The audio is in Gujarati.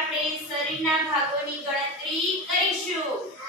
આપણે શરીરના ભાગોની ગણતરી કરીશું.